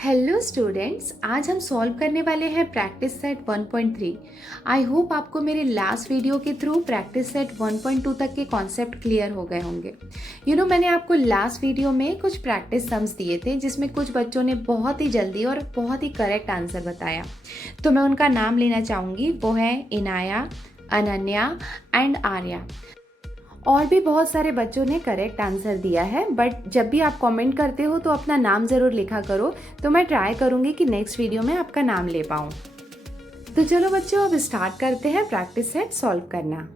Hello students, आज हम solve करने वाले हैं प्रैक्टिस सेट 1.3। आई होप आपको मेरे लास्ट वीडियो के थ्रू प्रैक्टिस सेट 1.2 तक के कॉन्सेप्ट क्लियर हो गए होंगे। मैंने आपको लास्ट वीडियो में कुछ प्रैक्टिस सम्स दिए थे जिसमें कुछ बच्चों ने बहुत ही जल्दी और बहुत ही करेक्ट आंसर बताया। तो मैं उनका नाम लेना चाहूँगी, वो है इनाया, अनन्या एंड आर्या। और भी बहुत सारे बच्चों ने करेक्ट आंसर दिया है, बट जब भी आप कमेंट करते हो तो अपना नाम ज़रूर लिखा करो, तो मैं ट्राई करूँगी कि नेक्स्ट वीडियो में आपका नाम ले पाऊँ। तो चलो बच्चों, अब स्टार्ट करते हैं प्रैक्टिस सेट सॉल्व करना।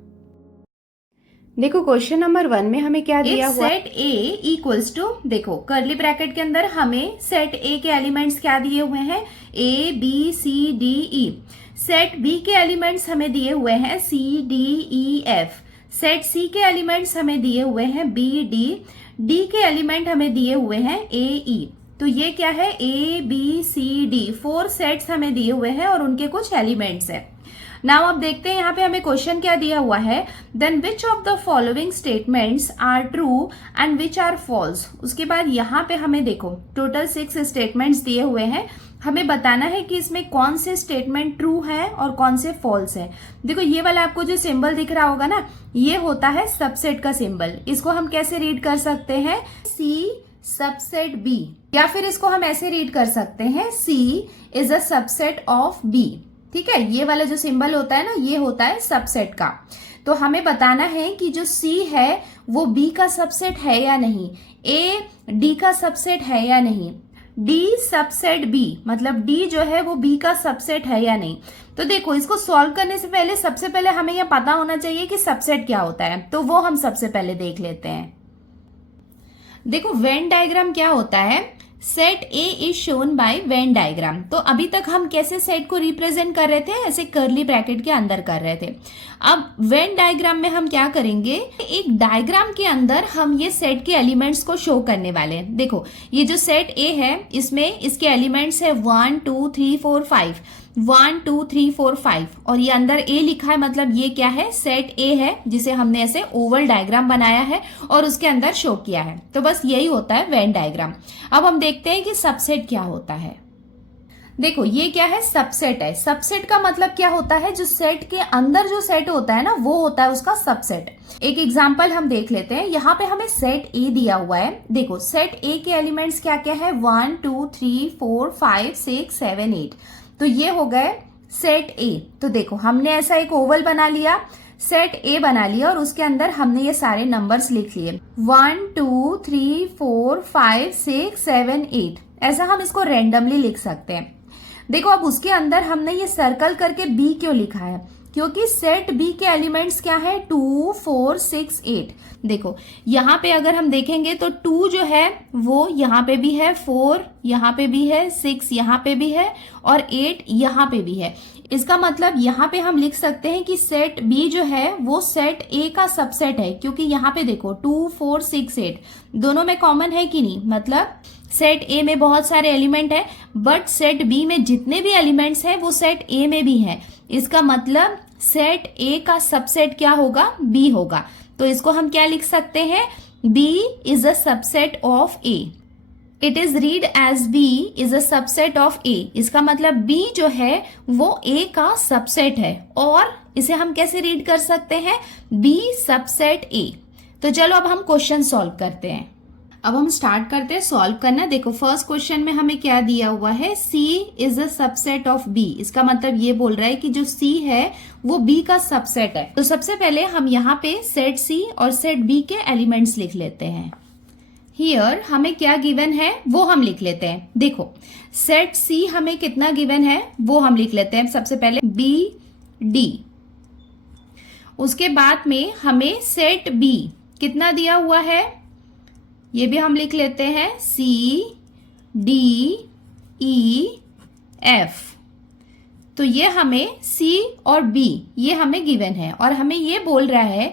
देखो क्वेश्चन नंबर 1 में हमें क्या दिया हुआ है। सेट ए इक्वल्स टू, देखो कर्ली ब्रैकेट के अंदर हमें सेट ए के एलिमेंट्स क्या दिए हुए हैं, A B C D E. Set B के एलिमेंट्स हमें दिए हुए हैं C D E F. Set C के एलिमेंट्स हमें दिए हुए हैं बी डी। डी के एलिमेंट हमें दिए हुए हैं ए ई। तो ये क्या है, A B C D, 4 sets हमें दिए हुए हैं और उनके कुछ एलिमेंट्स हैं। नाउ अब देखते हैं यहाँ पे हमें क्वेश्चन क्या दिया हुआ है। Then which of the following statements are true and which are false. उसके बाद यहाँ पे हमें देखो टोटल 6 स्टेटमेंट्स दिए हुए हैं। हमें बताना है कि इसमें कौन से स्टेटमेंट ट्रू है और कौन से फॉल्स है। देखो ये वाला आपको जो सिंबल दिख रहा होगा ना, ये होता है सबसेट का सिंबल। इसको हम कैसे रीड कर सकते हैं, सी सबसेट बी, या फिर इसको हम ऐसे रीड कर सकते हैं, C is a subset of B. ठीक है, ये वाला जो सिंबल होता है ना, ये होता है सबसेट का। तो हमें बताना है कि जो सी है वो बी का सबसेट है या नहीं, ए डी का सबसेट है या नहीं, डी सबसेट बी, मतलब डी जो है वो बी का सबसेट है या नहीं। तो देखो इसको सॉल्व करने से पहले सबसे पहले हमें यह पता होना चाहिए कि सबसेट क्या होता है, तो वो हम सबसे पहले देख लेते हैं। देखो वेन डायग्राम क्या होता है, set A is shown by when diagram. तो अभी तक हम कैसे सेट को रिप्रेजेंट कर रहे थे, ऐसे कर्ली ब्रैकेट के अंदर कर रहे थे। अब वेन डायग्राम में हम क्या करेंगे, एक डायग्राम के अंदर हम ये सेट के एलिमेंट्स को शो करने वाले हैं। देखो ये जो सेट ए है, इसमें इसके एलिमेंट्स है 1 2 3 4 5, 1 2 3 4 5, और ये अंदर ए लिखा है, मतलब ये क्या है, सेट ए है, जिसे हमने ऐसे ओवल डायग्राम बनाया है और उसके अंदर शो किया है। तो बस यही होता है वेन डायग्राम। अब हम देखते हैं कि सबसेट क्या होता है। देखो ये क्या है, सबसेट है। सबसेट का मतलब क्या होता है, जो सेट के अंदर जो सेट होता है ना, वो होता है उसका सबसेट। एक एग्जांपल हम देख लेते हैं। यहाँ पे हमें सेट ए दिया हुआ है। देखो सेट ए के एलिमेंट्स क्या क्या है, 1 2 3 4 5 6 7 8। तो ये हो गए सेट ए। तो देखो हमने ऐसा एक ओवल बना लिया, सेट ए बना लिया, और उसके अंदर हमने ये सारे नंबर्स लिख लिए, 1 2 3 4 5 6 7 8। ऐसा हम इसको रेंडमली लिख सकते हैं। देखो अब उसके अंदर हमने ये सर्कल करके बी क्यों लिखा है, क्योंकि सेट बी के एलिमेंट्स क्या है, 2 4 6 8। देखो यहाँ पे अगर हम देखेंगे तो 2 जो है वो यहाँ पे भी है, 4 यहाँ पे भी है, 6 यहाँ पे भी है, और 8 यहाँ पे भी है। इसका मतलब यहाँ पे हम लिख सकते हैं कि सेट बी जो है वो सेट ए का सबसेट है, क्योंकि यहाँ पे देखो 2 4 6 8 दोनों में कॉमन है कि नहीं, मतलब सेट ए में बहुत सारे एलिमेंट है, बट सेट बी में जितने भी एलिमेंट्स हैं वो सेट ए में भी है। इसका मतलब सेट ए का सबसेट क्या होगा, बी होगा। तो इसको हम क्या लिख सकते हैं, B is a subset of A. It is read as B is a subset of A. इसका मतलब बी जो है वो ए का सबसेट है, और इसे हम कैसे रीड कर सकते हैं, बी सबसेट ए। तो चलो अब हम क्वेश्चन सॉल्व करते हैं। अब हम स्टार्ट करते हैं सॉल्व करना। देखो फर्स्ट क्वेश्चन में हमें क्या दिया हुआ है, C is a subset of B। इसका मतलब ये बोल रहा है कि जो C है वो B का सबसेट है। तो सबसे पहले हम यहाँ पे सेट C और सेट B के एलिमेंट्स लिख लेते हैं। हियर हमें क्या गिवन है वो हम लिख लेते हैं। देखो सेट C हमें कितना गिवन है वो हम लिख लेते हैं। सबसे पहले B D, उसके बाद में हमें सेट B कितना दिया हुआ है, ये भी हम लिख लेते हैं, C D E F। तो ये हमें C और B ये हमें गिवन है, और हमें ये बोल रहा है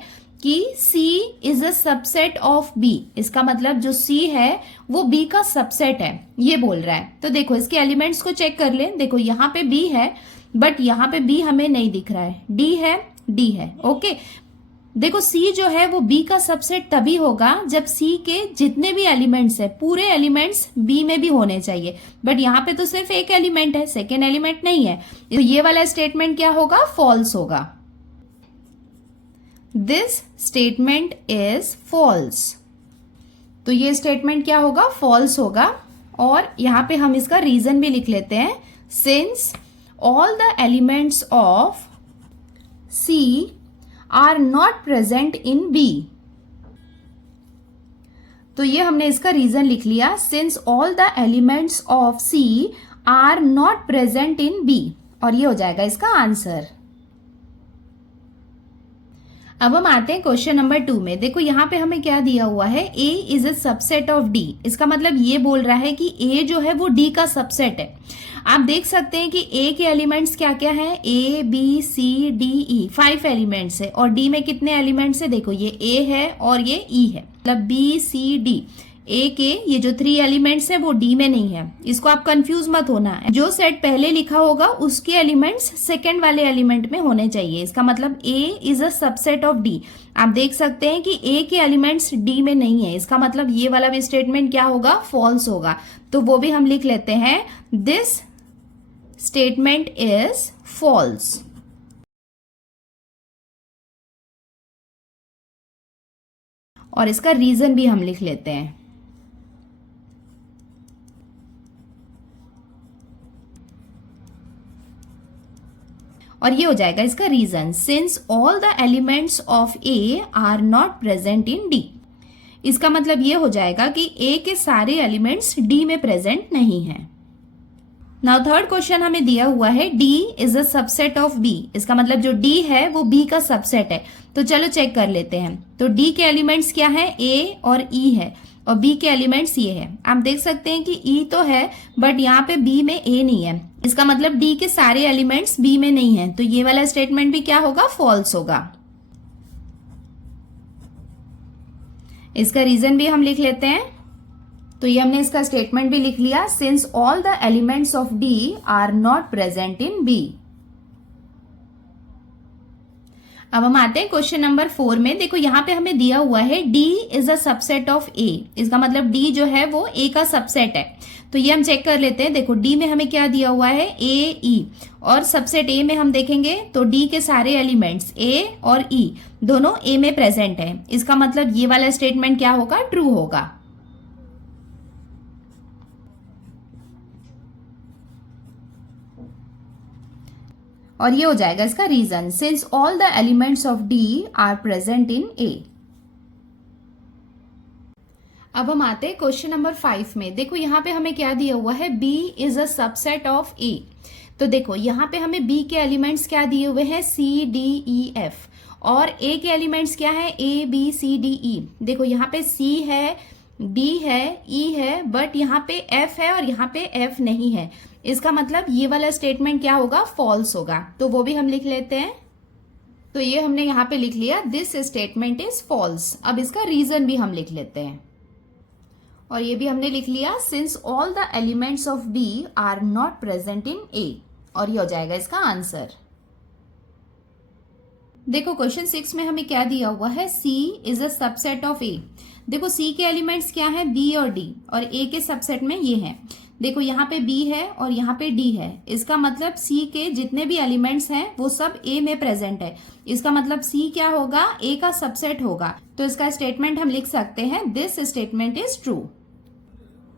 कि C is a subset of B। इसका मतलब जो C है वो B का सबसेट है, ये बोल रहा है। तो देखो इसके एलिमेंट्स को चेक कर ले। देखो यहाँ पे B है, बट यहाँ पे B हमें नहीं दिख रहा है, D है, D है, ओके। देखो C जो है वो B का सबसेट तभी होगा जब C के जितने भी एलिमेंट्स है पूरे एलिमेंट्स B में भी होने चाहिए, बट यहाँ पे तो सिर्फ एक एलिमेंट है, सेकेंड एलिमेंट नहीं है, तो ये वाला स्टेटमेंट क्या होगा, फॉल्स होगा। दिस स्टेटमेंट इज फॉल्स, तो ये स्टेटमेंट क्या होगा, फॉल्स होगा। और यहाँ पे हम इसका रीजन भी लिख लेते हैं, since all the elements of C are not present in B। तो ये हमने इसका रीजन लिख लिया, since all the elements of C are not present in B, और ये हो जाएगा इसका आंसर। अब हम आते हैं क्वेश्चन नंबर 2 में। देखो यहाँ पे हमें क्या दिया हुआ है, A is a subset of D। इसका मतलब ये बोल रहा है कि A जो है वो D का सबसेट है। आप देख सकते हैं कि A के एलिमेंट्स क्या क्या हैं, A B C D E, 5 elements है, और D में कितने एलिमेंट्स है, देखो ये A है और ये E है, मतलब B C D। A के ये जो 3 एलिमेंट्स है वो D में नहीं है, इसको आप कंफ्यूज मत होना। जो सेट पहले लिखा होगा उसके एलिमेंट्स सेकंड वाले एलिमेंट में होने चाहिए। इसका मतलब A is a subset of D। आप देख सकते हैं कि A के एलिमेंट्स D में नहीं है, इसका मतलब ये वाला भी स्टेटमेंट क्या होगा, फॉल्स होगा। तो वो भी हम लिख लेते हैं, दिस स्टेटमेंट इज फॉल्स। और इसका रीजन भी हम लिख लेते हैं। और ये हो जाएगा इसका reason, since all the elements of A are not present in D. इसका मतलब ये हो जाएगा कि ए के सारे एलिमेंट्स डी में प्रेजेंट नहीं है। नाउ थर्ड क्वेश्चन हमें दिया हुआ है, D is a subset of B. इसका मतलब जो डी है वो बी का सबसेट है। तो चलो चेक कर लेते हैं। तो डी के एलिमेंट्स क्या है, ए और ई है, और बी के एलिमेंट्स ये है। आप देख सकते हैं कि ई तो है बट यहाँ पे बी में ए नहीं है, इसका मतलब डी के सारे एलिमेंट्स बी में नहीं है। तो ये वाला स्टेटमेंट भी क्या होगा, फॉल्स होगा। इसका रीजन भी हम लिख लेते हैं। तो ये हमने इसका स्टेटमेंट भी लिख लिया, since all the elements of D are not present in B. अब हम आते हैं क्वेश्चन नंबर 4 में। देखो यहाँ पे हमें दिया हुआ है D is a subset of A। इसका मतलब D जो है वो A का सबसेट है। तो ये हम चेक कर लेते हैं। देखो D में हमें क्या दिया हुआ है, A E, और सबसेट A में हम देखेंगे तो D के सारे एलिमेंट्स A और E दोनों A में प्रेजेंट है। इसका मतलब ये वाला स्टेटमेंट क्या होगा, ट्रू होगा। और ये हो जाएगा इसका reason, since all the elements of D are present in A. अब हम आते हैं क्वेश्चन नंबर 5 में। देखो यहाँ पे हमें क्या दिया हुआ है, B is a subset of A। तो देखो यहाँ पे हमें B के एलिमेंट्स क्या दिए हुए हैं, C D E F, और A के एलिमेंट्स क्या है, A B C D E। देखो यहाँ पे C है, D है, E है, बट यहाँ पे F है और यहाँ पे F नहीं है। इसका मतलब ये वाला स्टेटमेंट क्या होगा, फॉल्स होगा। तो वो भी हम लिख लेते हैं। तो ये हमने यहाँ पे लिख लिया, दिस स्टेटमेंट इज फॉल्स। अब इसका रीजन भी हम लिख लेते हैं, और ये भी हमने लिख लिया, since all the elements of D are not present in A, और ये हो जाएगा इसका आंसर। देखो क्वेश्चन 6 में हमें क्या दिया हुआ है, C is a subset of A। देखो C के एलिमेंट्स क्या है, B और D, और A के सबसेट में ये है। देखो यहाँ पे B है और यहाँ पे D है। इसका मतलब C के जितने भी एलिमेंट्स हैं वो सब A में प्रेजेंट है। इसका मतलब C क्या होगा, A का सबसेट होगा। तो इसका स्टेटमेंट हम लिख सकते हैं, this statement is true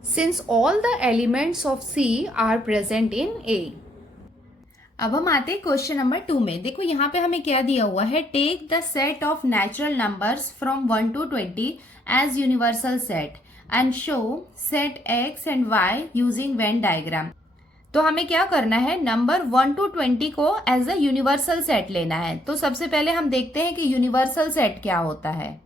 since all the elements of C are present in A। अब हम आते हैं क्वेश्चन नंबर 2 में। देखो यहाँ पे हमें क्या दिया हुआ है, take the set of natural numbers from 1 to 20 as universal set and show set x and y using Venn diagram. तो हमें क्या करना है, नंबर 1 to 20 को एज अ यूनिवर्सल सेट लेना है। तो सबसे पहले हम देखते हैं कि यूनिवर्सल सेट क्या होता है।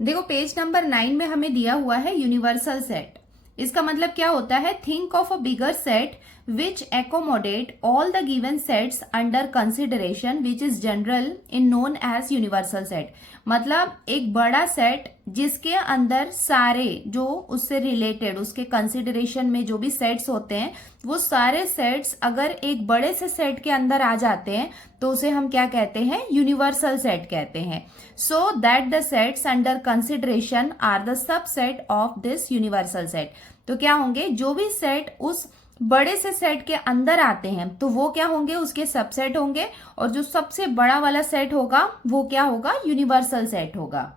देखो पेज नंबर 9 में हमें दिया हुआ है यूनिवर्सल सेट। इसका मतलब क्या होता है, think of a bigger set which accommodate all the given sets under consideration which is general in known as universal set. मतलब एक बड़ा सेट जिसके अंदर सारे जो उससे रिलेटेड, उसके कंसिडरेशन में जो भी सेट्स होते हैं वो सारे सेट्स अगर एक बड़े से सेट के अंदर आ जाते हैं तो उसे हम क्या कहते हैं, यूनिवर्सल सेट कहते हैं। So that the sets under consideration are the subset of this universal set. तो क्या होंगे, जो भी सेट उस बड़े से सेट के अंदर आते हैं तो वो क्या होंगे, उसके सबसेट होंगे, और जो सबसे बड़ा वाला सेट होगा वो क्या होगा, यूनिवर्सल सेट होगा।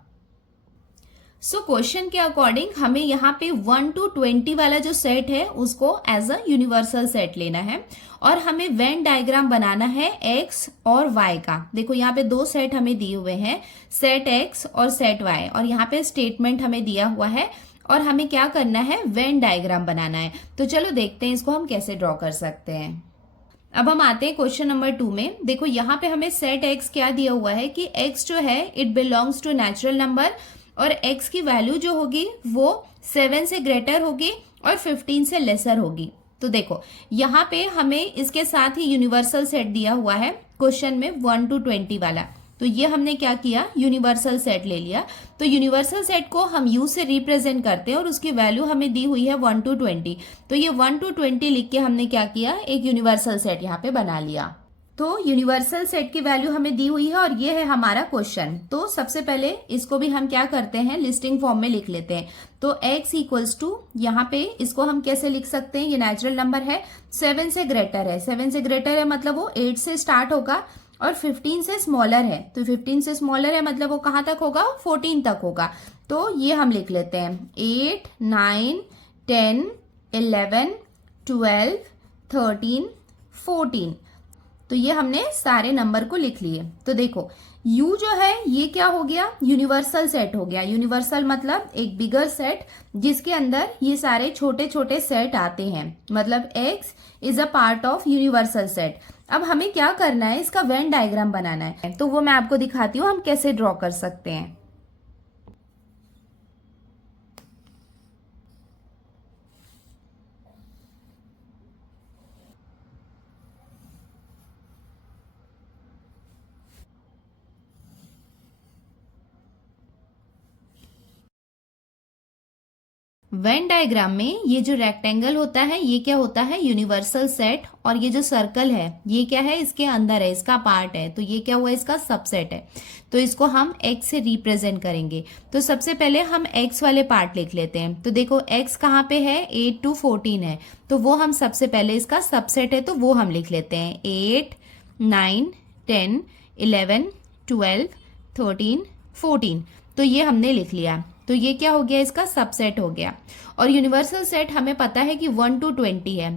सो क्वेश्चन के अकॉर्डिंग हमें यहाँ पे 1 to 20 वाला जो सेट है उसको एज अ यूनिवर्सल सेट लेना है, और हमें वेन डायग्राम बनाना है एक्स और वाई का। देखो यहाँ पे दो सेट हमें दिए हुए हैं, सेट एक्स और सेट वाई, और यहाँ पे स्टेटमेंट हमें दिया हुआ है, और हमें क्या करना है, वेन डायग्राम बनाना है। तो चलो देखते हैं इसको हम कैसे ड्रॉ कर सकते हैं। अब हम आते हैं क्वेश्चन नंबर 2 में। देखो यहाँ पे हमें सेट एक्स क्या दिया हुआ है कि एक्स जो है it belongs to natural number, और x की वैल्यू जो होगी वो 7 से ग्रेटर होगी और 15 से लेसर होगी। तो देखो यहाँ पे हमें इसके साथ ही यूनिवर्सल सेट दिया हुआ है क्वेश्चन में 1 to 20 वाला, तो ये हमने क्या किया, यूनिवर्सल सेट ले लिया। तो यूनिवर्सल सेट को हम u से रिप्रेजेंट करते हैं, और उसकी वैल्यू हमें दी हुई है 1 to 20। तो ये 1 to 20 लिख के हमने क्या किया, एक यूनिवर्सल सेट यहाँ पे बना लिया। तो यूनिवर्सल सेट की वैल्यू हमें दी हुई है, और ये है हमारा क्वेश्चन। तो सबसे पहले इसको भी हम क्या करते हैं, लिस्टिंग फॉर्म में लिख लेते हैं। तो x इक्वल्स टू, यहाँ पे इसको हम कैसे लिख सकते हैं, ये नेचुरल नंबर है, 7 से ग्रेटर है, 7 से ग्रेटर है मतलब वो 8 से स्टार्ट होगा, और 15 से स्मॉलर है, तो 15 से स्मॉलर है मतलब वो कहाँ तक होगा, 14 तक होगा। तो ये हम लिख लेते हैं 8, 9, 10, 11, 12, 13, 14। तो ये हमने सारे नंबर को लिख लिए। तो देखो U जो है ये क्या हो गया, यूनिवर्सल सेट हो गया। यूनिवर्सल मतलब एक बिगर सेट जिसके अंदर ये सारे छोटे छोटे सेट आते हैं, मतलब X is a part of universal set. अब हमें क्या करना है, इसका वेन डायग्राम बनाना है, तो वो मैं आपको दिखाती हूँ हम कैसे ड्रॉ कर सकते हैं। वेन डायग्राम में ये जो रेक्टेंगल होता है ये क्या होता है, यूनिवर्सल सेट, और ये जो सर्कल है ये क्या है, इसके अंदर है, इसका पार्ट है, तो ये क्या हुआ, इसका सबसेट है। तो इसको हम x से रिप्रेजेंट करेंगे। तो सबसे पहले हम x वाले पार्ट लिख लेते हैं। तो देखो x कहाँ पे है, 8 to 14 है, तो वो हम सबसे पहले, इसका सबसेट है तो वो हम लिख लेते हैं 8, 9, 10, 11, 12, 13, 14। तो ये हमने लिख लिया। तो ये क्या हो गया, इसका सबसेट हो गया। और यूनिवर्सल सेट हमें पता है कि 1 to 20 है,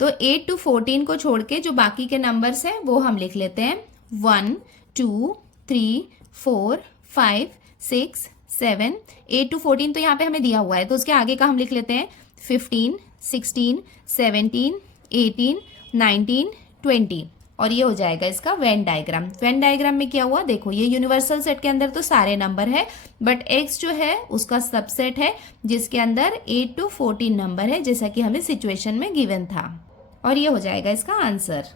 तो 8 to 14 को छोड़ के जो बाकी के नंबर्स हैं वो हम लिख लेते हैं 1, 2, 3, 4, 5, 6, 7, 8 to 14 तो यहाँ पे हमें दिया हुआ है, तो उसके आगे का हम लिख लेते हैं 15, 16, 17, 18, 19, 20, और ये हो जाएगा इसका वेन डायग्राम। वेन डायग्राम में क्या हुआ, देखो ये यूनिवर्सल सेट के अंदर तो सारे नंबर है, बट x जो है उसका सबसेट है जिसके अंदर 8 to 14 नंबर है, जैसा कि हमें सिचुएशन में गिवन था, और ये हो जाएगा इसका आंसर।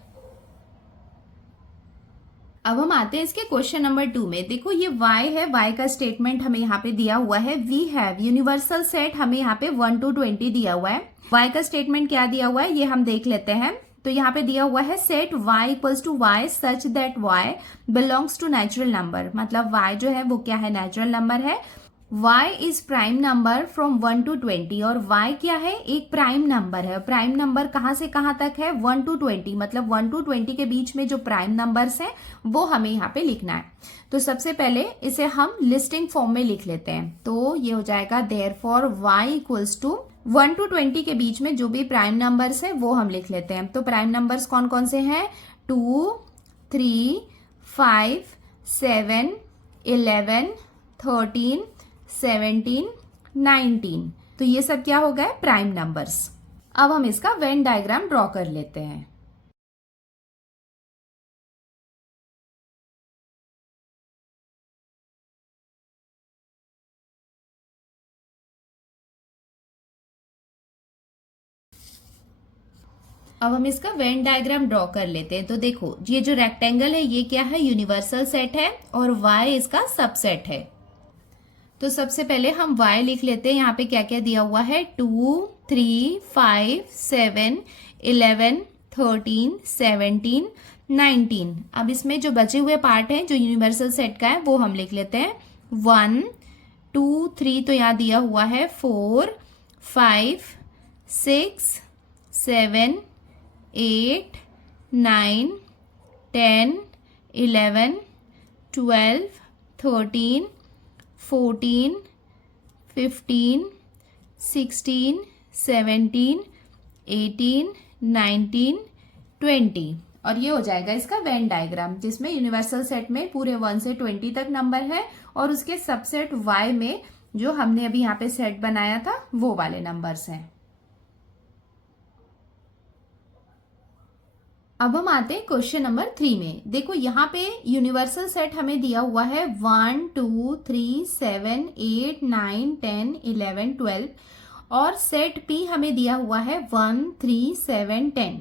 अब हम आते हैं इसके क्वेश्चन नंबर 2 में। देखो ये y है, y का स्टेटमेंट हमें यहाँ पे दिया हुआ है, वी हैव यूनिवर्सल सेट, हमें यहाँ पे 1 to 20 दिया हुआ है। y का स्टेटमेंट क्या दिया हुआ है ये हम देख लेते हैं। तो यहाँ पे दिया हुआ है set y equals to y such that y belongs to natural number, मतलब y जो है वो क्या है, नेचुरल नंबर है। y is prime number from 1 to 20, और y क्या है, एक प्राइम नंबर है। प्राइम नंबर कहाँ से कहाँ तक है, 1 to 20, मतलब 1 to 20 के बीच में जो प्राइम नंबर्स हैं वो हमें यहाँ पे लिखना है। तो सबसे पहले इसे हम लिस्टिंग फॉर्म में लिख लेते हैं। तो ये हो जाएगा therefore y equals to 1 to 20 के बीच में जो भी प्राइम नंबर्स हैं वो हम लिख लेते हैं। तो प्राइम नंबर्स कौन कौन से हैं, 2, 3, 5, 7, 11, 13, 17, 19, तो ये सब क्या हो गए, प्राइम नंबर्स। अब हम इसका वेन डायग्राम ड्रॉ कर लेते हैं। अब हम इसका वेन डायग्राम ड्रॉ कर लेते हैं। तो देखो ये जो रेक्टेंगल है ये क्या है, यूनिवर्सल सेट है, और y इसका सबसेट है। तो सबसे पहले हम y लिख लेते हैं। यहाँ पे क्या क्या दिया हुआ है, 2, 3, 5, 7, 11, 13, 17, 19। अब इसमें जो बचे हुए पार्ट हैं जो यूनिवर्सल सेट का है वो हम लिख लेते हैं। 1 2 3 तो यहाँ दिया हुआ है 4 5 6 7 8 9 10 11 12 13 14 15 16 17 18 19 20। और ये हो जाएगा इसका वेन डायग्राम, जिसमें यूनिवर्सल सेट में पूरे 1 से 20 तक नंबर है और उसके सबसेट y में जो हमने अभी यहाँ पे सेट बनाया था वो वाले नंबर्स हैं। अब हम आते हैं क्वेश्चन नंबर 3 में। देखो यहाँ पे यूनिवर्सल सेट हमें दिया हुआ है 1 2 3 7 8 9 10 11 12 और सेट P हमें दिया हुआ है 1 3 7 10।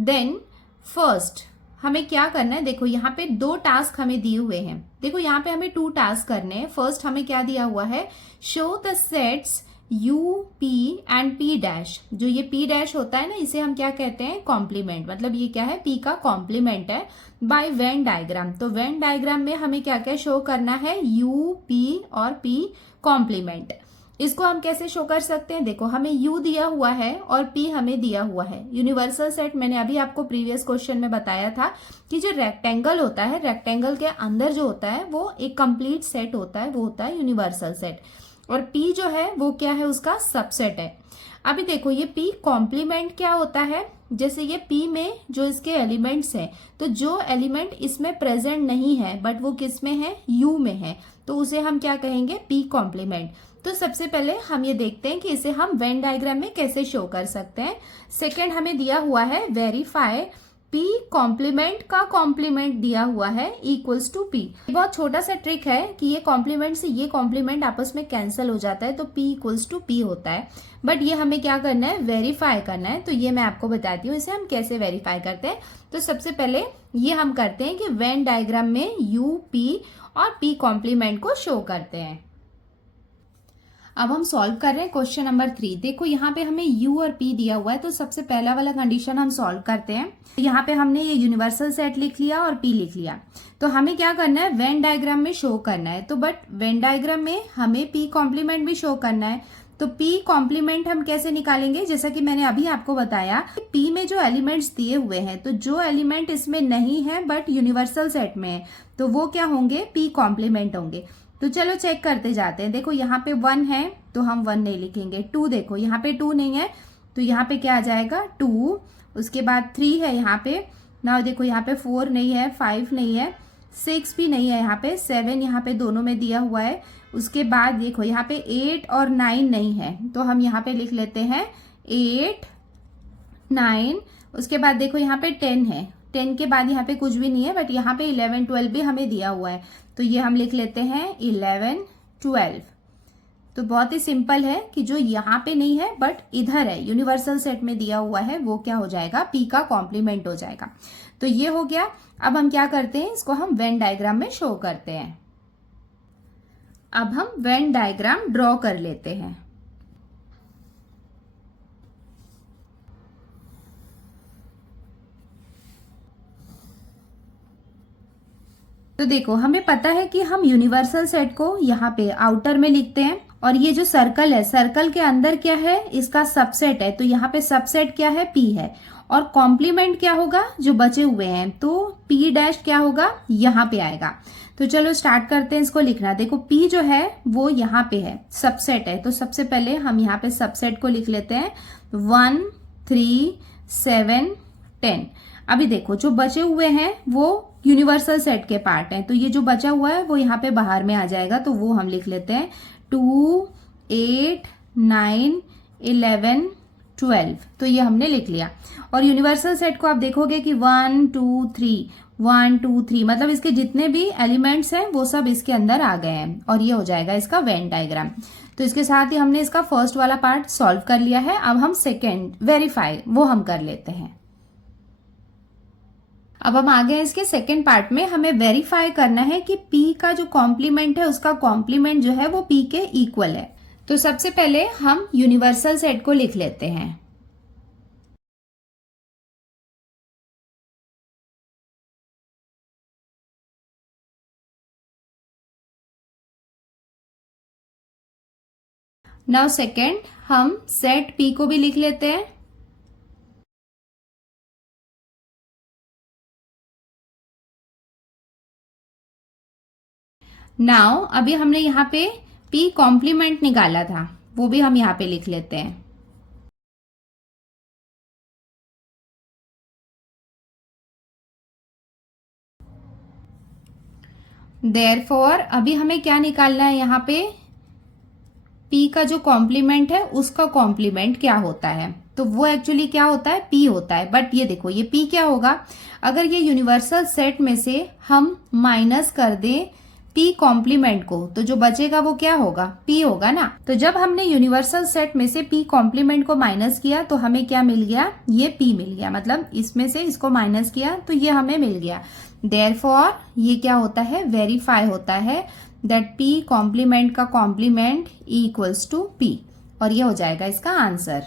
देन फर्स्ट हमें क्या करना है, देखो यहाँ पे 2 टास्क हमें दिए हुए हैं। देखो यहाँ पे हमें 2 टास्क करने हैं। फर्स्ट हमें क्या दिया हुआ है, show the sets U P and P dash. जो ये P डैश होता है ना, इसे हम क्या कहते हैं, कॉम्प्लीमेंट। मतलब ये क्या है, P का कॉम्प्लीमेंट है बाय वेन डायग्राम। तो वेन डायग्राम में हमें क्या क्या शो करना है, U P और P कॉम्प्लीमेंट। इसको हम कैसे शो कर सकते हैं, देखो हमें U दिया हुआ है और P हमें दिया हुआ है। यूनिवर्सल सेट मैंने अभी आपको प्रीवियस क्वेश्चन में बताया था कि जो रेक्टेंगल होता है, रेक्टेंगल के अंदर जो होता है वो एक कंप्लीट सेट होता है, वो होता है यूनिवर्सल सेट। और P जो है वो क्या है, उसका सबसेट है। अभी देखो ये P कॉम्प्लीमेंट क्या होता है, जैसे ये P में जो इसके एलिमेंट्स हैं, तो जो एलिमेंट इसमें प्रेजेंट नहीं है बट वो किस में है, U में है, तो उसे हम क्या कहेंगे, P कॉम्प्लीमेंट। तो सबसे पहले हम ये देखते हैं कि इसे हम वेन डायग्राम में कैसे शो कर सकते हैं। सेकेंड हमें दिया हुआ है वेरीफाई P कॉम्प्लीमेंट का कॉम्प्लीमेंट दिया हुआ है इक्वल्स टू P। बहुत छोटा सा ट्रिक है कि ये कॉम्प्लीमेंट से ये कॉम्प्लीमेंट आपस में कैंसिल हो जाता है, तो P इक्वल्स टू P होता है। बट ये हमें क्या करना है, वेरीफाई करना है। तो ये मैं आपको बताती हूँ इसे हम कैसे वेरीफाई करते हैं। तो सबसे पहले ये हम करते हैं कि वेन डायग्राम में U P और P कॉम्प्लीमेंट को शो करते हैं। अब हम सॉल्व कर रहे हैं क्वेश्चन नंबर 3। देखो यहाँ पे हमें U और P दिया हुआ है, तो सबसे पहला वाला कंडीशन हम सॉल्व करते हैं। यहाँ पे हमने ये यूनिवर्सल सेट लिख लिया और P लिख लिया। तो हमें क्या करना है, वेन डायग्राम में शो करना है। तो बट वेन डायग्राम में हमें P कॉम्प्लीमेंट भी शो करना है। तो P कॉम्प्लीमेंट हम कैसे निकालेंगे, जैसा कि मैंने अभी आपको बताया, P में जो एलिमेंट्स दिए हुए हैं, तो जो एलिमेंट इसमें नहीं है बट यूनिवर्सल सेट में है, तो वो क्या होंगे, P कॉम्प्लीमेंट होंगे। तो चलो चेक करते जाते हैं। देखो यहाँ पे 1 है तो हम 1 नहीं लिखेंगे। 2 देखो यहाँ पे 2 नहीं है तो यहाँ पे क्या आ जाएगा, 2। उसके बाद 3 है यहाँ पे ना, देखो यहाँ पे 4 नहीं है, 5 नहीं है, 6 भी नहीं है, यहाँ पे 7 यहाँ पे दोनों में दिया हुआ है। उसके बाद देखो यहाँ पे 8 और 9 नहीं है, तो हम यहाँ पे लिख लेते हैं 8 9। उसके बाद देखो यहाँ पे 10 है, 10 के बाद यहाँ पे कुछ भी नहीं है, बट यहाँ पे 11 12 भी हमें दिया हुआ है, तो ये हम लिख लेते हैं 11 12। तो बहुत ही सिंपल है कि जो यहाँ पे नहीं है बट इधर है, यूनिवर्सल सेट में दिया हुआ है, वो क्या हो जाएगा, P का कॉम्प्लीमेंट हो जाएगा। तो ये हो गया। अब हम क्या करते हैं, इसको हम वेन डायग्राम में शो करते हैं। अब हम वेन डायग्राम ड्रॉ कर लेते हैं। तो देखो हमें पता है कि हम यूनिवर्सल सेट को यहाँ पे आउटर में लिखते हैं, और ये जो सर्कल है, सर्कल के अंदर क्या है, इसका सबसेट है, तो यहाँ पे सबसेट क्या है, P है। और कॉम्प्लीमेंट क्या होगा, जो बचे हुए हैं, तो P डैश क्या होगा, यहाँ पे आएगा। तो चलो स्टार्ट करते हैं इसको लिखना। देखो P जो है वो यहाँ पे है, सबसेट है, तो सबसे पहले हम यहाँ पे सबसेट को लिख लेते हैं 1 3 7 10। अभी देखो जो बचे हुए हैं वो यूनिवर्सल सेट के पार्ट हैं, तो ये जो बचा हुआ है वो यहाँ पे बाहर में आ जाएगा, तो वो हम लिख लेते हैं 2 8 9 11 12। तो ये हमने लिख लिया। और यूनिवर्सल सेट को आप देखोगे कि 1 2 3 1 2 3, मतलब इसके जितने भी एलिमेंट्स हैं वो सब इसके अंदर आ गए हैं, और ये हो जाएगा इसका वेन डायग्राम। तो इसके साथ ही हमने इसका फर्स्ट वाला पार्ट सॉल्व कर लिया है। अब हम सेकेंड वेरीफाई वो हम कर लेते हैं। अब हम आ गए इसके सेकेंड पार्ट में। हमें वेरीफाई करना है कि P का जो कॉम्प्लीमेंट है उसका कॉम्प्लीमेंट जो है वो P के इक्वल है। तो सबसे पहले हम यूनिवर्सल सेट को लिख लेते हैं। नाउ सेकेंड, हम सेट पी को भी लिख लेते हैं। नाउ अभी हमने यहाँ पे पी कॉम्प्लीमेंट निकाला था, वो भी हम यहाँ पे लिख लेते हैं। देयरफॉर अभी हमें क्या निकालना है यहाँ पे, P का जो कॉम्प्लीमेंट है उसका कॉम्प्लीमेंट क्या होता है, तो वो एक्चुअली क्या होता है, P होता है। बट ये देखो, ये P क्या होगा, अगर ये यूनिवर्सल सेट में से हम माइनस कर दें P कॉम्प्लीमेंट को, तो जो बचेगा वो क्या होगा, P होगा ना। तो जब हमने यूनिवर्सल सेट में से P कॉम्प्लीमेंट को माइनस किया तो हमें क्या मिल गया, ये P मिल गया। मतलब इसमें से इसको माइनस किया तो ये हमें मिल गया। देयरफॉर ये क्या होता है, वेरीफाई होता है दैट P कॉम्प्लीमेंट का कॉम्प्लीमेंट इक्वल्स टू P, और ये हो जाएगा इसका आंसर।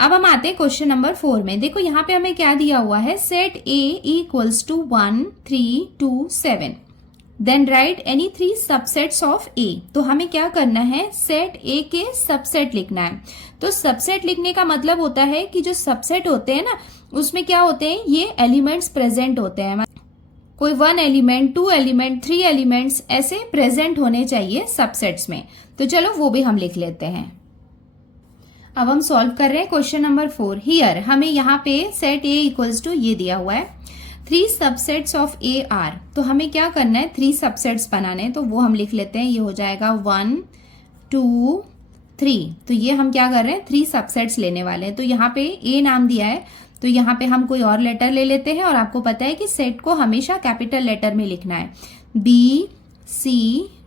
अब हम आते हैं क्वेश्चन नंबर 4 में। देखो यहाँ पे हमें क्या दिया हुआ है, set A equals to 1, 3, 2, 7, then write any 3 subsets of A। तो हमें क्या करना है, सेट A के सबसेट लिखना है। तो सबसेट लिखने का मतलब होता है कि जो सबसेट होते हैं ना, उसमें क्या होते हैं, ये एलिमेंट्स प्रेजेंट होते हैं। कोई 1 एलिमेंट, 2 एलिमेंट, 3 एलिमेंट्स ऐसे प्रेजेंट होने चाहिए सबसेट्स में। तो चलो वो भी हम लिख लेते हैं। अब हम सॉल्व कर रहे हैं क्वेश्चन नंबर 4। हियर हमें यहाँ पे सेट A इक्वल्स टू ये दिया हुआ है, 3 सबसेट्स ऑफ A आर। तो हमें क्या करना है, 3 सबसेट्स बनाने, तो वो हम लिख लेते हैं। ये हो जाएगा 1, 2, 3। तो ये हम क्या कर रहे हैं, 3 सबसेट्स लेने वाले हैं। तो यहाँ पे A नाम दिया है, तो यहाँ पे हम कोई और लेटर ले लेते हैं। और आपको पता है कि सेट को हमेशा कैपिटल लेटर में लिखना है, B, C,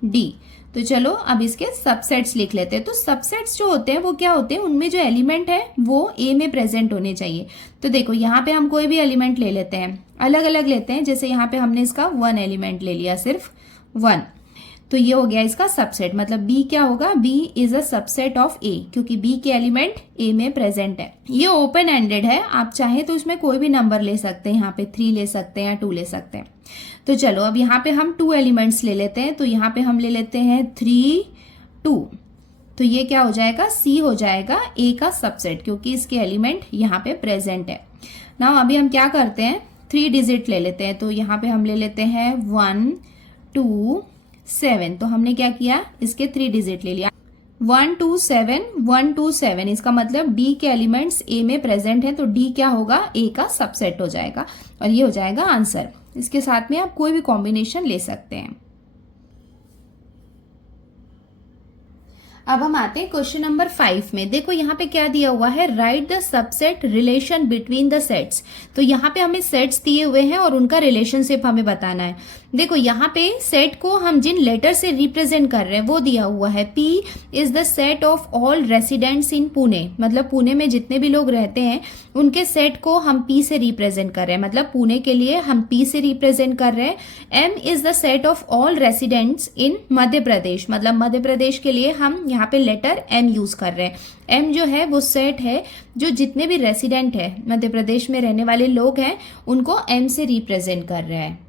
D। तो चलो अब इसके सबसेट्स लिख लेते हैं। तो सबसेट्स जो होते हैं वो क्या होते हैं, उनमें जो एलिमेंट है वो A में प्रेजेंट होने चाहिए। तो देखो यहाँ पे हम कोई भी एलिमेंट ले लेते हैं, अलग अलग लेते हैं। जैसे यहाँ पे हमने इसका 1 एलिमेंट ले लिया, सिर्फ 1, तो ये हो गया इसका सबसेट। मतलब B क्या होगा, B is a subset of A, क्योंकि B के एलिमेंट A में प्रेजेंट है। ये ओपन एंडेड है, आप चाहे तो इसमें कोई भी नंबर ले सकते हैं, यहाँ पे 3 ले सकते हैं या 2 ले सकते हैं। तो चलो अब यहाँ पे हम 2 एलिमेंट्स ले लेते हैं। तो यहाँ पे हम ले लेते हैं 3, 2। तो ये क्या हो जाएगा, C हो जाएगा A का सबसेट, क्योंकि इसके एलिमेंट यहाँ पे प्रेजेंट है। नाउ अभी हम क्या करते हैं, 3 डिजिट ले लेते हैं। तो यहाँ पे हम ले लेते हैं 1, 2, 7। तो हमने क्या किया, इसके 3 डिजिट ले लिया, 1, 2, 7, 1, 2, 7। इसका मतलब D के एलिमेंट्स A में प्रेजेंट है, तो D क्या होगा, A का सबसेट हो जाएगा, और ये हो जाएगा आंसर। इसके साथ में आप कोई भी कॉम्बिनेशन ले सकते हैं। अब हम आते हैं क्वेश्चन नंबर 5 में। देखो यहाँ पे क्या दिया हुआ है, right the subset relation between the sets. तो यहाँ पे हमें सेट्स दिए हुए हैं और उनका रिलेशनशिप हमें बताना है। देखो यहाँ पे सेट को हम जिन लेटर से रिप्रेजेंट कर रहे हैं वो दिया हुआ है, P is the set of all residents in Pune. मतलब पुणे में जितने भी लोग रहते हैं उनके सेट को हम P से रिप्रेजेंट कर रहे हैं। मतलब पुणे के लिए हम P से रिप्रेजेंट कर रहे हैं। M is the set of all residents in Madhya Pradesh. मतलब मध्य प्रदेश के लिए हम यहाँ पे लेटर M यूज कर रहे हैं। M जो है वो सेट है जो जितने भी रेसिडेंट है, मध्य प्रदेश में रहने वाले लोग हैं, उनको M से रिप्रेजेंट कर रहे हैं।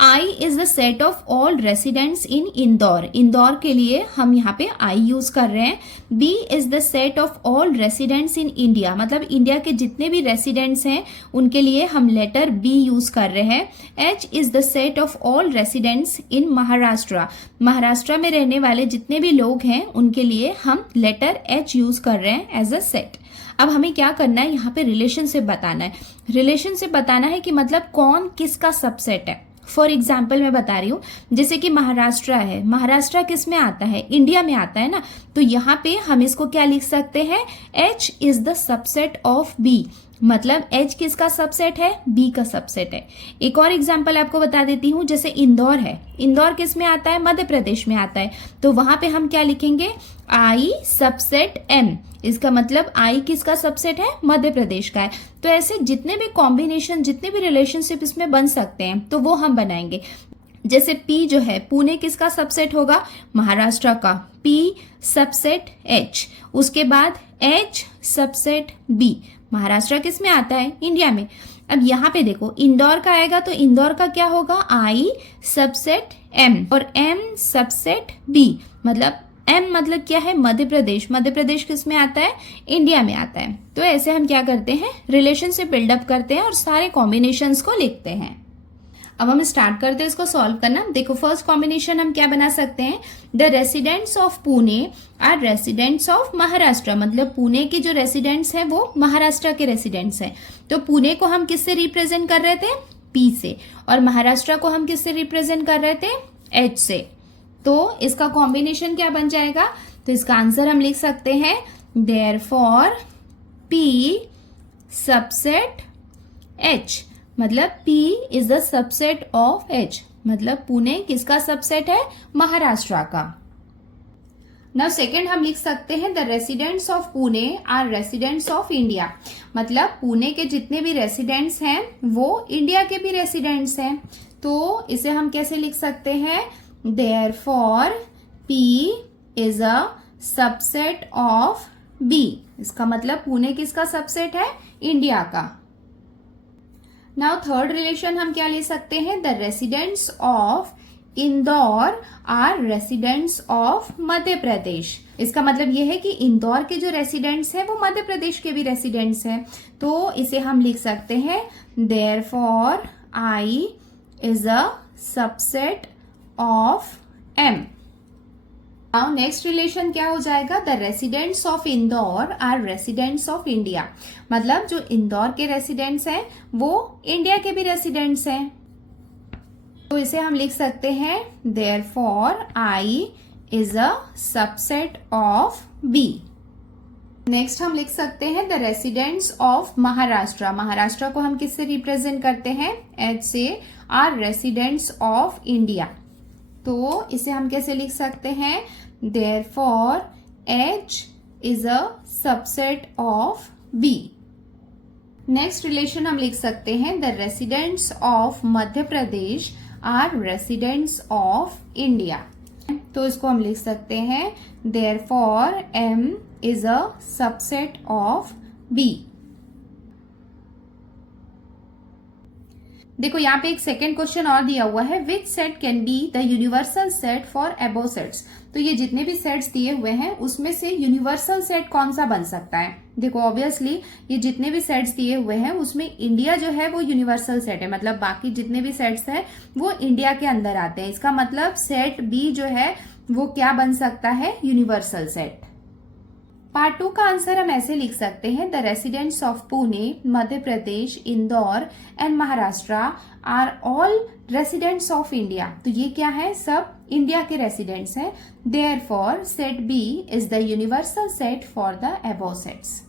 I is the set of all residents in Indore. Indore के लिए हम यहाँ पे I यूज कर रहे हैं। B is the set of all residents in India. मतलब इंडिया के जितने भी रेसिडेंट्स हैं उनके लिए हम लेटर B यूज कर रहे हैं। H is the set of all residents in Maharashtra. Maharashtra में रहने वाले जितने भी लोग हैं उनके लिए हम लेटर H यूज कर रहे हैं एज अ सेट। अब हमें क्या करना है, यहाँ पे रिलेशनशिप बताना है। रिलेशनशिप बताना है कि मतलब कौन किसका सबसेट है। फॉर एग्जाम्पल मैं बता रही हूँ, जैसे कि महाराष्ट्र है, महाराष्ट्र किस में आता है, इंडिया में आता है ना। तो यहाँ पे हम इसको क्या लिख सकते हैं, H is the subset of B। मतलब H किसका सबसेट है, B का सबसेट है। एक और एग्जाम्पल आपको बता देती हूँ, जैसे इंदौर है, इंदौर किस में आता है, मध्य प्रदेश में आता है। तो वहां पे हम क्या लिखेंगे, I सबसेट M। इसका मतलब I किसका सबसेट है, मध्य प्रदेश का है। तो ऐसे जितने भी कॉम्बिनेशन, जितने भी रिलेशनशिप इसमें बन सकते हैं तो वो हम बनाएंगे। जैसे P जो है, पुणे किसका सबसेट होगा, महाराष्ट्र का, P सबसेट H। उसके बाद H सबसेट B, महाराष्ट्र किस में आता है? इंडिया में। अब यहाँ पे देखो इंदौर का आएगा तो इंदौर का क्या होगा? I सबसेट M और M सबसेट B। मतलब M मतलब क्या है? मध्य प्रदेश। मध्य प्रदेश किस में आता है? इंडिया में आता है। तो ऐसे हम क्या करते हैं? रिलेशनशिप बिल्डअप करते हैं और सारे कॉम्बिनेशंस को लिखते हैं। अब हम स्टार्ट करते हैं इसको सॉल्व करना। देखो फर्स्ट कॉम्बिनेशन हम क्या बना सकते हैं? The residents of Pune are residents of Maharashtra. मतलब पुणे के जो रेसिडेंट्स हैं वो महाराष्ट्र के रेसिडेंट्स हैं। तो पुणे को हम किससे रिप्रेजेंट कर रहे थे? P से। और महाराष्ट्र को हम किससे रिप्रेजेंट कर रहे थे? H से। तो इसका कॉम्बिनेशन क्या बन जाएगा? तो इसका आंसर हम लिख सकते हैं देयरफॉर P सबसेट H। मतलब P is the subset of H। मतलब पुणे किसका सबसेट है? महाराष्ट्र का। नाउ सेकेंड हम लिख सकते हैं the residents of Pune are residents of India. मतलब पुणे के जितने भी रेसिडेंट्स हैं वो इंडिया के भी रेसिडेंट्स हैं। तो इसे हम कैसे लिख सकते हैं? Therefore P is a subset of B। इसका मतलब पुणे किसका सबसेट है? इंडिया का। नाउ थर्ड रिलेशन हम क्या ले सकते हैं? The residents of Indore are residents of Madhya Pradesh. इसका मतलब यह है कि इंदौर के जो रेसिडेंट्स हैं वो मध्य प्रदेश के भी रेसिडेंट्स हैं। तो इसे हम लिख सकते हैं therefore I is a subset of M। Now next relation क्या हो जाएगा? The residents of Indore are residents of India. मतलब जो इंदौर के रेसिडेंट्स हैं वो इंडिया के भी रेसिडेंट्स हैं। तो इसे हम लिख सकते हैं therefore I is a subset of B। Next हम लिख सकते हैं the residents of Maharashtra. Maharashtra को हम किससे रिप्रेजेंट करते हैं? H से। Are residents of India. तो इसे हम कैसे लिख सकते हैं? Therefore H is a subset of B। Next relation हम लिख सकते हैं the residents of Madhya Pradesh are residents of India. तो इसको हम लिख सकते हैं therefore M is a subset of B। देखो यहाँ पे एक सेकेंड क्वेश्चन और दिया हुआ है, which set can be the universal set for above sets. तो ये जितने भी सेट्स दिए हुए हैं उसमें से यूनिवर्सल सेट कौन सा बन सकता है? देखो ऑब्वियसली ये जितने भी सेट्स दिए हुए हैं उसमें इंडिया जो है वो यूनिवर्सल सेट है। मतलब बाकी जितने भी सेट्स हैं वो इंडिया के अंदर आते हैं। इसका मतलब सेट बी जो है वो क्या बन सकता है? Universal set. पार्ट 2 का आंसर हम ऐसे लिख सकते हैं the residents of Pune, Madhya Pradesh, Indore and Maharashtra are all residents of India. तो ये क्या है? सब इंडिया के रेसिडेंट्स हैं। Therefore set B is the universal set for the above sets.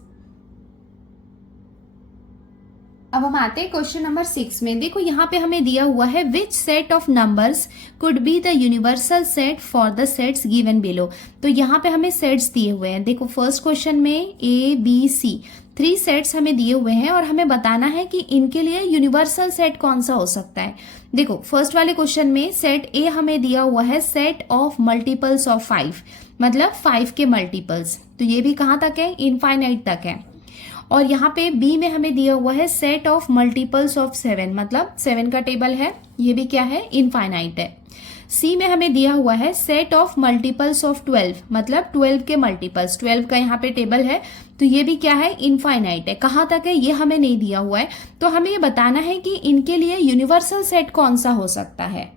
अब हम आते हैं क्वेश्चन नंबर 6 में। देखो यहाँ पे हमें दिया हुआ है which set of numbers could be the universal set for the sets given below. तो यहाँ पे हमें सेट्स दिए हुए हैं। देखो फर्स्ट क्वेश्चन में A, B, C 3 सेट्स हमें दिए हुए हैं और हमें बताना है कि इनके लिए यूनिवर्सल सेट कौन सा हो सकता है। देखो फर्स्ट वाले क्वेश्चन में सेट A हमें दिया हुआ है सेट ऑफ मल्टीपल्स ऑफ 5। मतलब 5 के मल्टीपल्स। तो ये भी कहाँ तक है? इनफाइनाइट तक है। और यहाँ पे बी में हमें दिया हुआ है सेट ऑफ मल्टीपल्स ऑफ 7। मतलब 7 का टेबल है, ये भी क्या है? इनफाइनाइट है। सी में हमें दिया हुआ है सेट ऑफ मल्टीपल्स ऑफ 12। मतलब 12 के मल्टीपल्स, 12 का यहाँ पे टेबल है। तो ये भी क्या है? इनफाइनाइट है। कहाँ तक है ये हमें नहीं दिया हुआ है। तो हमें ये बताना है कि इनके लिए यूनिवर्सल सेट कौन सा हो सकता है।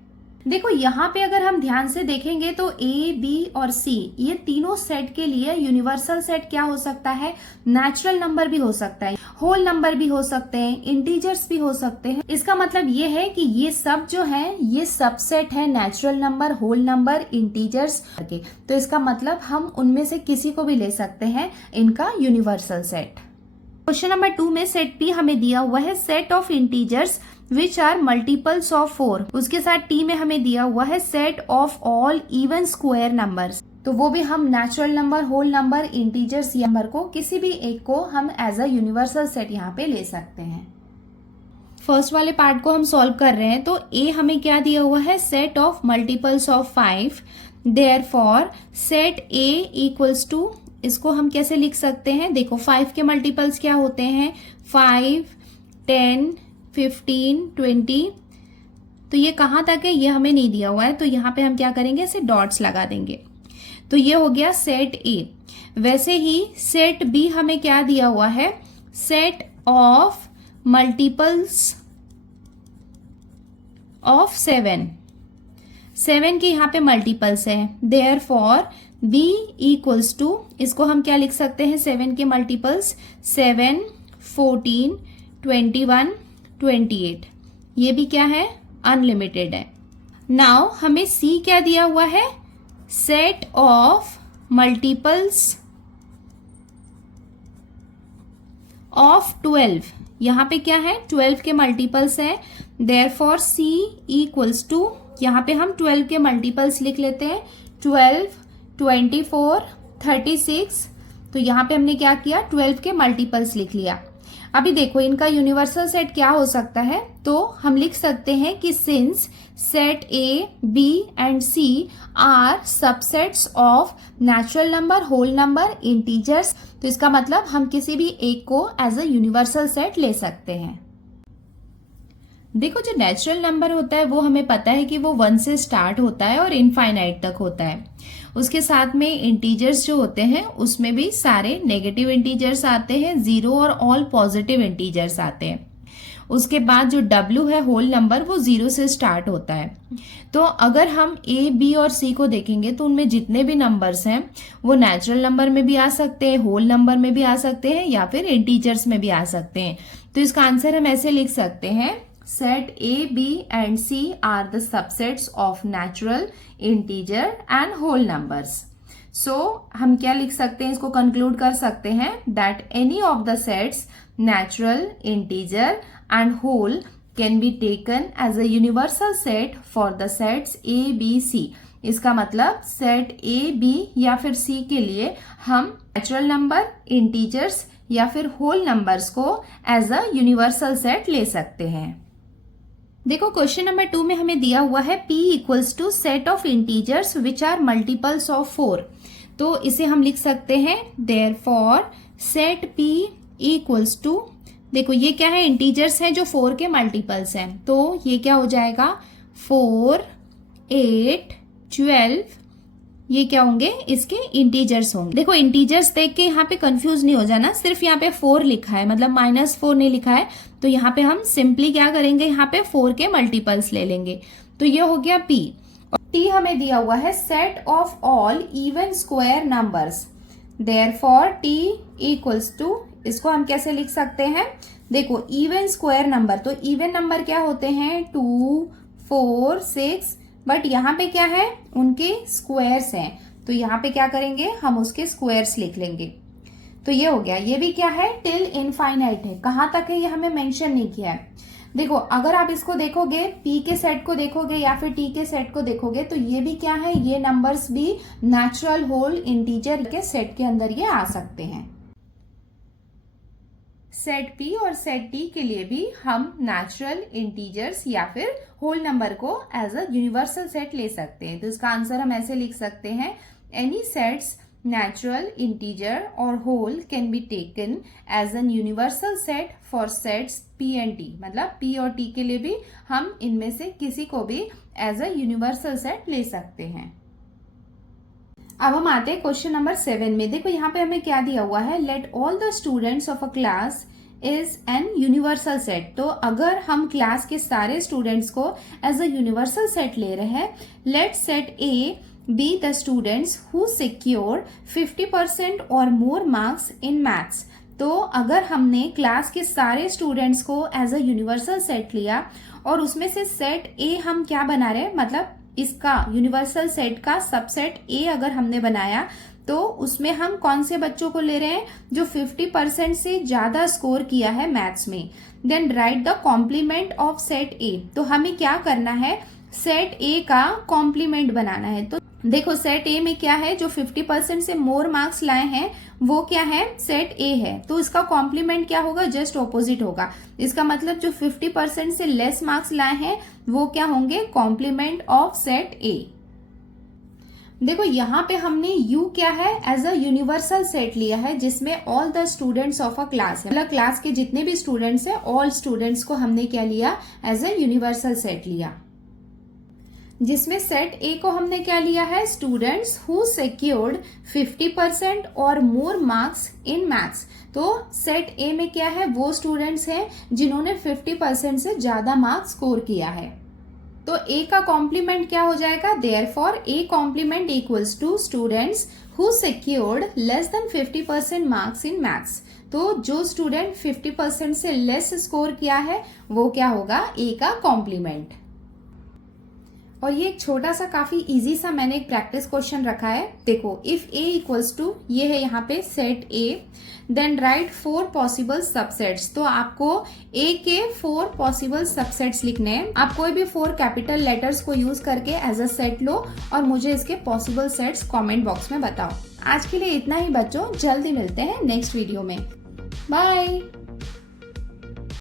देखो यहाँ पे अगर हम ध्यान से देखेंगे तो A, B और C ये तीनों सेट के लिए यूनिवर्सल सेट क्या हो सकता है? नेचुरल नंबर भी हो सकता है, होल नंबर भी हो सकते हैं, इंटीजर्स भी हो सकते हैं। इसका मतलब ये है कि ये सब जो है ये सबसेट है natural number, whole number, integers के। तो इसका मतलब हम उनमें से किसी को भी ले सकते हैं इनका यूनिवर्सल सेट। क्वेश्चन नंबर 2 में सेट P हमें दिया हुआ है set of integers which are multiples of 4। उसके साथ T में हमें दिया हुआ है set of all even square numbers. तो वो भी हम natural number, whole number, integers number को किसी भी एक को हम एज अ यूनिवर्सल सेट यहाँ पे ले सकते हैं। फर्स्ट वाले पार्ट को हम सॉल्व कर रहे हैं। तो A हमें क्या दिया हुआ है? Set of multiples of 5। Therefore set A equals to इसको हम कैसे लिख सकते हैं? देखो 5 के मल्टीपल्स क्या होते हैं? 5, 10, 15, 20। तो ये कहाँ तक है ये हमें नहीं दिया हुआ है, तो यहाँ पे हम क्या करेंगे, ऐसे डॉट्स लगा देंगे। तो ये हो गया सेट ए। वैसे ही सेट बी हमें क्या दिया हुआ है? सेट ऑफ मल्टीपल्स ऑफ 7 के यहाँ पे मल्टीपल्स है, देयरफॉर b इक्वल्स टू, इसको हम क्या लिख सकते हैं? 7 के मल्टीपल्स 7, 14, 21, 28। ये भी क्या है? अनलिमिटेड है। नाउ हमें c क्या दिया हुआ है? Set of multiples of 12। यहाँ पे क्या है? 12 के मल्टीपल्स है, देयरफॉर c इक्वल्स टू, यहाँ पे हम 12 के मल्टीपल्स लिख लेते हैं, 12, 24, 36। तो यहाँ पे हमने क्या किया? 12 के मल्टीपल्स लिख लिया। अभी देखो इनका यूनिवर्सल सेट क्या हो सकता है? तो हम लिख सकते हैं कि since set A, B and C are subsets of natural number, whole number, integers, तो इसका मतलब हम किसी भी एक को एज अ यूनिवर्सल सेट ले सकते हैं। देखो जो नेचुरल नंबर होता है वो हमें पता है कि वो 1 से स्टार्ट होता है और इनफाइनाइट तक होता है। उसके साथ में इंटीजर्स जो होते हैं उसमें भी सारे नेगेटिव इंटीजर्स आते हैं, 0 और ऑल पॉजिटिव इंटीजर्स आते हैं। उसके बाद जो W है होल नंबर, वो 0 से स्टार्ट होता है। तो अगर हम A, B और C को देखेंगे तो उनमें जितने भी नंबर्स हैं वो नेचुरल नंबर में भी आ सकते हैं, होल नंबर में भी आ सकते हैं, या फिर इंटीजर्स में भी आ सकते हैं। तो इसका आंसर हम ऐसे लिख सकते हैं, set A, B and C are the subsets of natural, integer and whole numbers. So हम क्या लिख सकते हैं? इसको कंक्लूड कर सकते हैं that any of the sets natural, integer and whole can be taken as a universal set for the sets A, B, C. इसका मतलब सेट A, B या फिर C के लिए हम नेचुरल नंबर, इंटीजर्स या फिर होल नंबर्स को एज अ यूनिवर्सल सेट ले सकते हैं। देखो क्वेश्चन नंबर 2 में हमें दिया हुआ है p equals to set of integers which are multiples of 4। तो इसे हम लिख सकते हैं therefore set p equals to, देखो ये क्या है? इंटीजर्स हैं जो 4 के मल्टीपल्स हैं, तो ये क्या हो जाएगा? 4, 8, 12, ये क्या होंगे? इसके इंटीजर्स होंगे। देखो इंटीजर्स देख के यहाँ पे कंफ्यूज नहीं हो जाना, सिर्फ यहाँ पे 4 लिखा है, मतलब -4 नहीं लिखा है। तो यहाँ पे हम सिंपली क्या करेंगे? यहाँ पे 4 के मल्टीपल्स ले लेंगे। तो ये हो गया p। और t हमें दिया हुआ है set of all even square numbers, therefore t equals to, इसको हम कैसे लिख सकते हैं? देखो इवन स्क्वायर नंबर, तो इवन नंबर क्या होते हैं? 2, 4, 6, बट यहाँ पे क्या है? उनके स्क्वायर्स हैं, तो यहाँ पे क्या करेंगे? हम उसके स्क्वायर्स लिख लेंगे। तो ये हो गया। ये भी क्या है? टिल इनफाइनाइट है, कहाँ तक है ये हमें मेंशन नहीं किया है। देखो अगर आप इसको देखोगे, p के सेट को देखोगे या फिर t के सेट को देखोगे, तो ये भी क्या है? ये नंबर्स भी नेचुरल, होल, इंटीजर के सेट के अंदर ये आ सकते हैं। सेट p और सेट t के लिए भी हम नेचुरल, इंटीजर्स या फिर होल नंबर को एज अ यूनिवर्सल सेट ले सकते हैं। तो इसका आंसर हम ऐसे लिख सकते हैं, एनी सेट्स natural, integer और whole can be taken as an universal set for sets p and t। मतलब p और t के लिए भी हम इनमें से किसी को भी एज अ यूनिवर्सल सेट ले सकते हैं। अब हम आते हैं क्वेश्चन नंबर 7 में। देखो यहाँ पे हमें क्या दिया हुआ है? Let all the students of a class is an universal set. तो अगर हम क्लास के सारे स्टूडेंट्स को एज अ यूनिवर्सल सेट ले रहे हैं, let set A be the students who secure 50% or more marks in maths। तो अगर हमने क्लास के सारे स्टूडेंट्स को एज अ यूनिवर्सल सेट लिया और उसमें से सेट ए हम क्या बना रहे हैं, मतलब इसका यूनिवर्सल सेट का सबसेट ए अगर हमने बनाया, तो उसमें हम कौन से बच्चों को ले रहे हैं? जो 50% से ज्यादा स्कोर किया है मैथ्स में। Then write the complement of set A. तो हमें क्या करना है? सेट ए का कॉम्प्लीमेंट बनाना है। तो देखो सेट ए में क्या है? जो 50% से मोर मार्क्स लाए हैं वो क्या है? सेट ए है। तो इसका कॉम्प्लीमेंट क्या होगा? जस्ट ऑपोजिट होगा। इसका मतलब जो 50% से लेस मार्क्स लाए हैं वो क्या होंगे? Complement of set A. देखो यहाँ पे हमने U क्या है, एज अ यूनिवर्सल सेट लिया है जिसमें all the students of a class है, मतलब क्लास के जितने भी स्टूडेंट्स हैं ऑल स्टूडेंट्स को हमने क्या लिया, एज अ यूनिवर्सल सेट लिया। जिसमें सेट ए को हमने क्या लिया है, स्टूडेंट्स हु सिक्योर्ड 50% और मोर मार्क्स इन मैथ्स। तो सेट ए में क्या है, वो स्टूडेंट्स हैं जिन्होंने 50% से ज्यादा मार्क्स स्कोर किया है। तो ए का कॉम्प्लीमेंट क्या हो जाएगा, therefore A complement equals to students who secured less than 50% marks in maths. तो जो स्टूडेंट 50% से लेस स्कोर किया है वो क्या होगा, ए का कॉम्प्लीमेंट। और ये एक छोटा सा काफी इजी सा मैंने एक प्रैक्टिस क्वेश्चन रखा है। देखो, इफ ए इक्वल्स टू, ये है यहाँ पे set A, then write 4 possible subsets. तो आपको ए के 4 पॉसिबल सबसेट्स लिखने हैं। आप कोई भी 4 कैपिटल लेटर्स को यूज करके एज अ सेट लो और मुझे इसके पॉसिबल सेट्स कमेंट बॉक्स में बताओ। आज के लिए इतना ही बच्चों, जल्दी मिलते हैं नेक्स्ट वीडियो में। बाय।